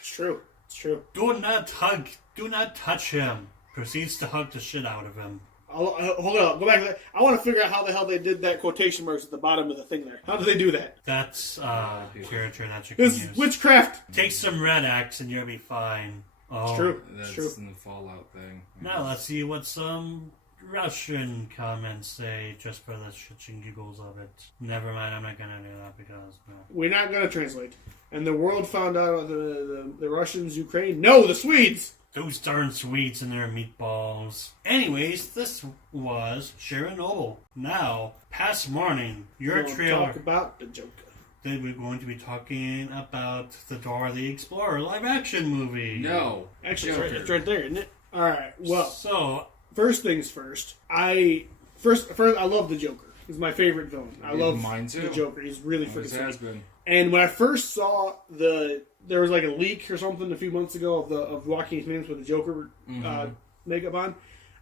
It's true. It's true. Do not touch him. Proceeds to hug the shit out of him. Hold up. Go back to that. I want to figure out how the hell they did that quotation marks at the bottom of the thing there. How did they do that? That's character that you can This use. is witchcraft. Take some red axe and you'll be fine. Oh. It's true. That's It's true. the Fallout thing. Now let's see what some Russian comments say just for the shits and giggles of it. Never mind, I'm not gonna do that because no. We're not going to translate. And the world found out about the Russians, Ukraine. No, the Swedes. Those darn Swedes and their meatballs. Anyways, this was Chernobyl. Now, PasMorning, your We'll trailer. talk about the Joker. Then we're going to be talking about the Dora the Explorer live-action movie. No. Actually, Joker. it's right there, isn't it? All right. Well, So, first things first. I love the Joker. He's my favorite villain. I love Mine too. the Joker. He's really freaking Always has sweet. been. And when I first saw there was like a leak or something a few months ago of Joaquin Phoenix with the Joker makeup on.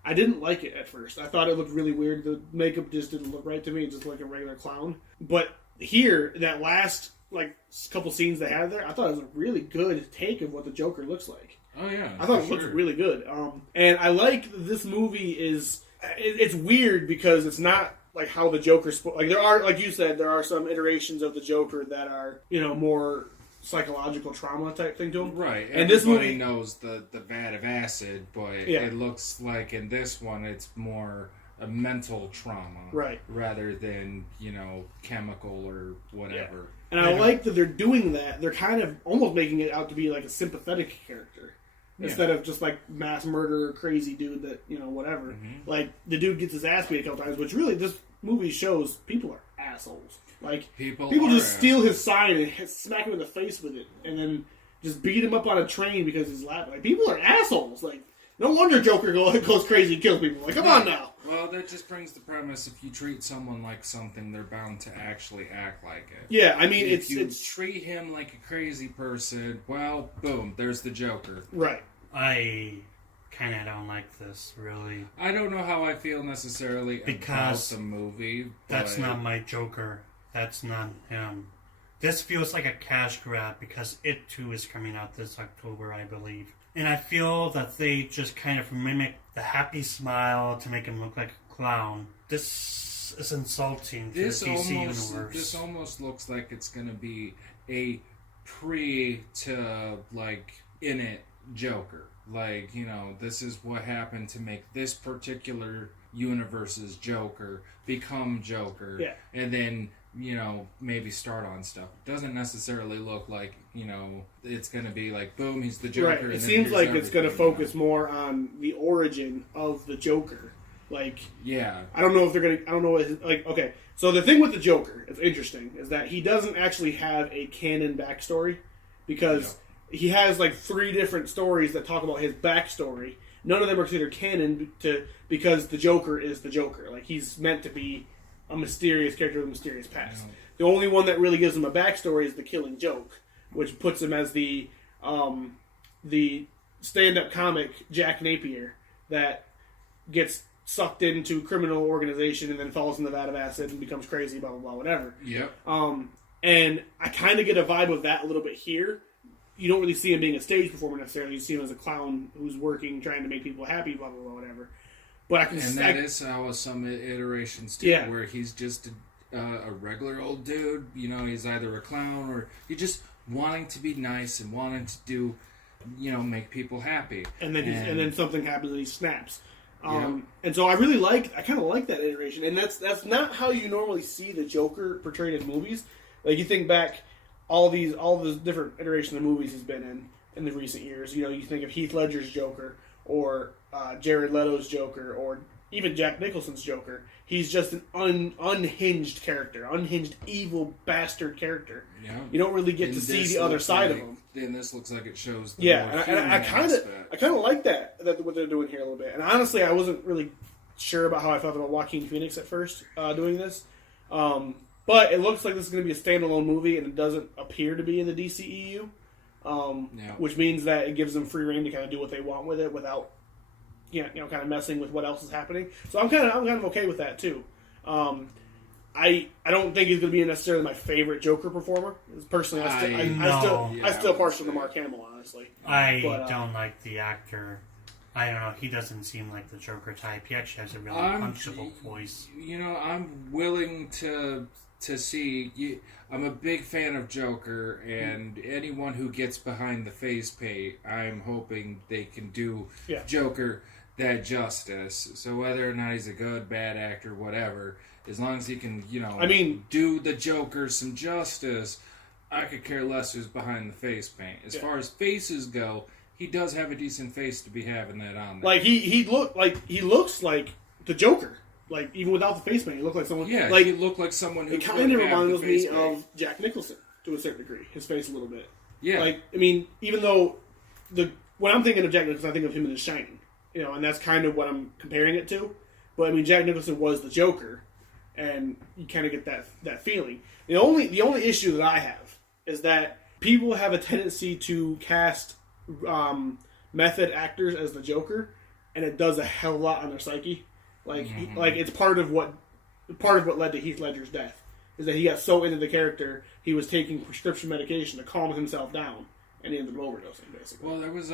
I didn't like it at first. I thought it looked really weird. The makeup just didn't look right to me. It just looked like a regular clown. But here, that last like couple scenes they had there, I thought it was a really good take of what the Joker looks like. Oh yeah. I thought it for looked sure. really good. And I like that this movie it's weird because it's not like how the Joker like there are, like you said, there are some iterations of the Joker that are, more psychological trauma type thing to him. Right. And Everybody this movie knows the vat of acid, but Yeah. it looks like in this one it's more a mental trauma. Right. Rather than, chemical or whatever. And I like that they're doing that. They're kind of almost making it out to be like a sympathetic character. Instead of just like mass murder, crazy dude that, whatever. Mm-hmm. Like, the dude gets his ass beat a couple times, which really this movie shows people are assholes. Like, people are just steal his sign and smack him in the face with it, and then just beat him up on a train because he's laughing. Like, people are assholes. Like, no wonder Joker goes crazy and kills people. Like, come on now. Well, that just brings the premise: if you treat someone like something, they're bound to actually act like it. Yeah, I mean, if you it's treat him like a crazy person, well, boom, there's the Joker. right. I kind of don't like this, really. I don't know how I feel necessarily Because about the movie. That's but not my Joker. That's not him. This feels like a cash grab because it too is coming out this October, I believe. And I feel that they just kind of mimic the happy smile to make him look like a clown. This is insulting to the DC universe. This almost looks like it's going to be a pre to, like, in it Joker. Like, this is what happened to make this particular universe's Joker become Joker. Yeah. And then, maybe start on stuff. It doesn't necessarily look like, it's going to be like, boom, he's the Joker. Right. And It then seems here's like it's going to everything, focus more on the origin of the Joker. Like, Yeah. I don't know if they're going to, I don't know what, like, okay. So the thing with the Joker, is interesting, is that he doesn't actually have a canon backstory because he has like 3 different stories that talk about his backstory. None of them are considered canon because the Joker is the Joker. Like, he's meant to be a mysterious character with a mysterious past. Yeah. The only one that really gives him a backstory is the Killing Joke, which puts him as the the stand-up comic Jack Napier that gets sucked into criminal organization and then falls in the vat of acid and becomes crazy, blah, blah, blah, whatever. Yep. And I kind of get a vibe of that a little bit here. You don't really see him being a stage performer necessarily. You see him as a clown who's working, trying to make people happy, blah, blah, blah, whatever. But I can... And that is how some iterations do, where he's just a regular old dude. You know, he's either a clown or he's just wanting to be nice and wanting to do, you know, make people happy. And then something happens and he snaps. And so I kind of like that iteration. And that's not how you normally see the Joker portrayed in movies. Like, you think back, all the different iterations of movies he's been in the recent years. You know, you think of Heath Ledger's Joker, or Jared Leto's Joker, or even Jack Nicholson's Joker. He's just an unhinged character, unhinged evil bastard character. Yeah. You don't really get to see the other side of him. And this looks like it shows the more human and I kind of like that what they're doing here a little bit. And honestly, I wasn't really sure about how I felt about Joaquin Phoenix at first doing this. But it looks like this is going to be a standalone movie, and it doesn't appear to be in the DCEU, which means that it gives them free reign to kind of do what they want with it without, kind of messing with what else is happening. So I'm kind of okay with that too. I don't think he's going to be necessarily my favorite Joker performer. Personally, I still partial to Mark Hamill, honestly. I don't like the actor. I don't know. He doesn't seem like the Joker type. He actually has a really punchable voice. You know, I'm willing to see. I'm a big fan of Joker, and anyone who gets behind the face paint, I'm hoping they can do Joker that justice. So whether or not he's a good, bad actor, whatever, as long as he can, do the Joker some justice, I could care less who's behind the face paint. As far as faces go, he does have a decent face to be having that on there. Like he looks like the Joker. Like, even without the face paint, he looked like someone. Yeah, he looked like someone who. It kind of reminds me of Jack Nicholson to a certain degree. His face a little bit. Yeah. Like, I mean, even though when I'm thinking of Jack Nicholson, I think of him in The Shining. And that's kind of what I'm comparing it to. But I mean, Jack Nicholson was the Joker, and you kind of get that feeling. The only issue that I have is that people have a tendency to cast method actors as the Joker, and it does a hell of a lot on their psyche. Like, like it's part of what led to Heath Ledger's death, is that he got so into the character he was taking prescription medication to calm himself down, and he ended up overdosing, basically. Well, there was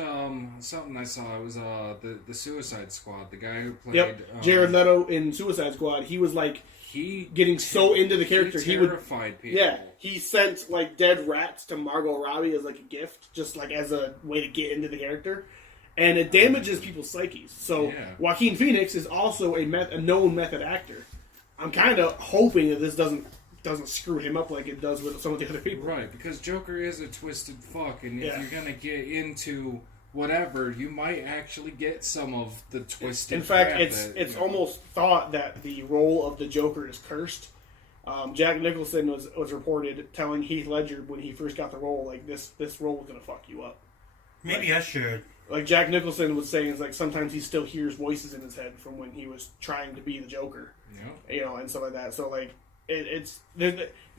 something I saw. It was the Suicide Squad. The guy who played Jared Leto in Suicide Squad. He was like getting so into the character. He terrified people. Yeah, he sent like dead rats to Margot Robbie as like a gift, just like as a way to get into the character. And it damages people's psyches. So Joaquin Phoenix is also a known method actor. I'm kind of hoping that this doesn't screw him up like it does with some of the other people. Right, because Joker is a twisted fuck, and if you're gonna get into whatever, you might actually get some of the twisted. In fact, it's almost thought that the role of the Joker is cursed. Jack Nicholson was reported telling Heath Ledger when he first got the role, like this role was gonna fuck you up. Maybe I should. Like Jack Nicholson was saying, it's like sometimes he still hears voices in his head from when he was trying to be the Joker, and stuff like that. So like you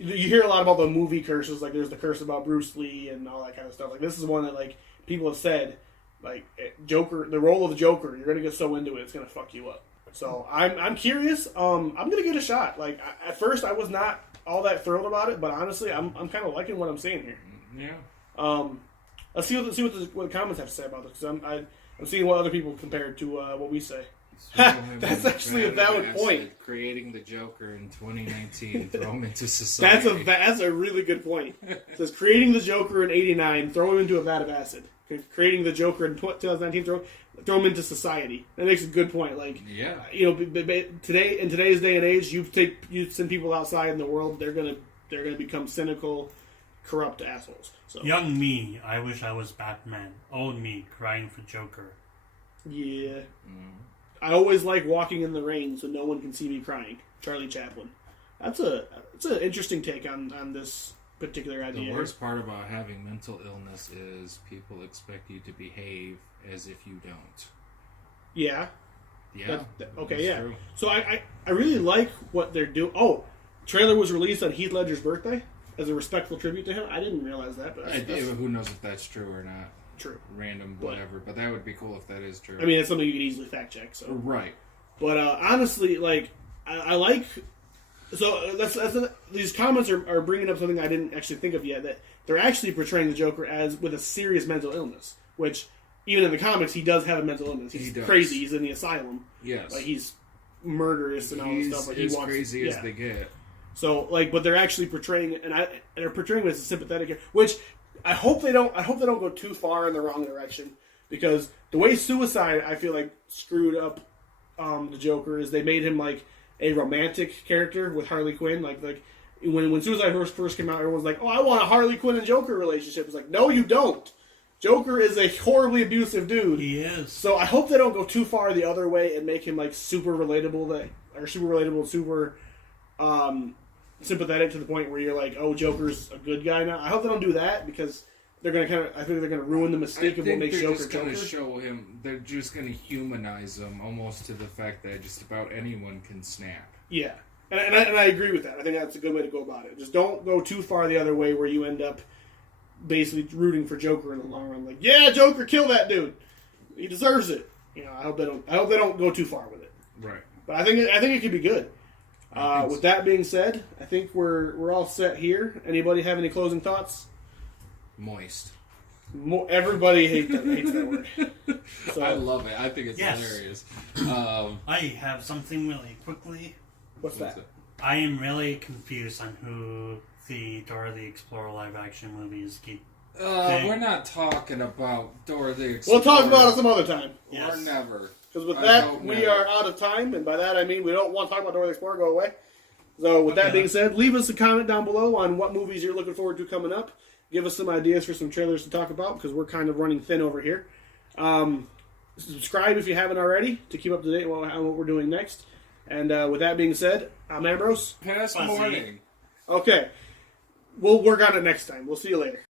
hear a lot about the movie curses. Like there's the curse about Bruce Lee and all that kind of stuff. Like this is one that like people have said, like Joker, the role of the Joker, you're gonna get so into it, it's gonna fuck you up. So I'm curious. I'm gonna give it a shot. Like at first I was not all that thrilled about it, but honestly I'm kind of liking what I'm seeing here. Yeah. Let's see what the comments have to say about this, because I'm seeing what other people compared to what we say. That's actually a valid point. Creating the Joker in 2019, throw him into society. That's a really good point. It says creating the Joker in '89, throw him into a vat of acid. Creating the Joker in 2019, throw him into society. That makes a good point. Like, today in today's day and age, you send people outside in the world, they're gonna become cynical, corrupt assholes. So. Young me, I wish I was Batman. Old me, crying for Joker. Yeah. I always like walking in the rain so no one can see me crying. Charlie Chaplin. That's an interesting take on this particular idea. The worst part about having mental illness is people expect you to behave as if you don't. Yeah. Yeah. Okay, yeah. True. So I really like what they're doing. Oh, trailer was released on Heath Ledger's birthday as a respectful tribute to him. I didn't realize that. But who knows if that's true or not? true. random whatever. But that would be cool if that is true. I mean, it's something you could easily fact check. So right. But honestly, like I like. So these comments are bringing up something I didn't actually think of yet. That they're actually portraying the Joker as with a serious mental illness, which even in the comics he does have a mental illness. He's crazy. He's in the asylum. Yes. Like he's murderous and all this stuff. Like as he wants, crazy as they get. So like, but they're actually portraying they're portraying him as a sympathetic character, which I hope they don't go too far in the wrong direction, because the way Suicide I feel like screwed up the Joker is they made him like a romantic character with Harley Quinn. Like when Suicide first came out, everyone was like, "Oh, I want a Harley Quinn and Joker relationship." It's like, no, you don't. Joker is a horribly abusive dude. He is. So I hope they don't go too far the other way and make him like super relatable, super sympathetic to the point where you're like, "Oh, Joker's a good guy now." I hope they don't do that, because they're gonna I think they're gonna ruin the mystique of what makes Joker just Joker. Gonna show him. They're just gonna humanize him almost to the fact that just about anyone can snap. Yeah, and I agree with that. I think that's a good way to go about it. Just don't go too far the other way where you end up basically rooting for Joker in the long run. Like, yeah, Joker, kill that dude. He deserves it. You know, I hope they don't go too far with it. Right. But I think it could be good. With that being said, I think we're all set here. Anybody have any closing thoughts? Moist. Everybody hates that word. So, I love it. I think it's hilarious. I have something really quickly. What's that? I am really confused on who the Dora the Explorer live-action movies keep. We're not talking about Dora the Explorer. We'll talk about it some other time. Or never. Because with that, we are out of time, and by that I mean we don't want to talk about Dora the Explorer. Go away. So with that being said, leave us a comment down below on what movies you're looking forward to coming up. Give us some ideas for some trailers to talk about, because we're kind of running thin over here. Subscribe if you haven't already to keep up to date on what we're doing next. And with that being said, I'm Ambrose. PasMorning. Okay. We'll work on it next time. We'll see you later.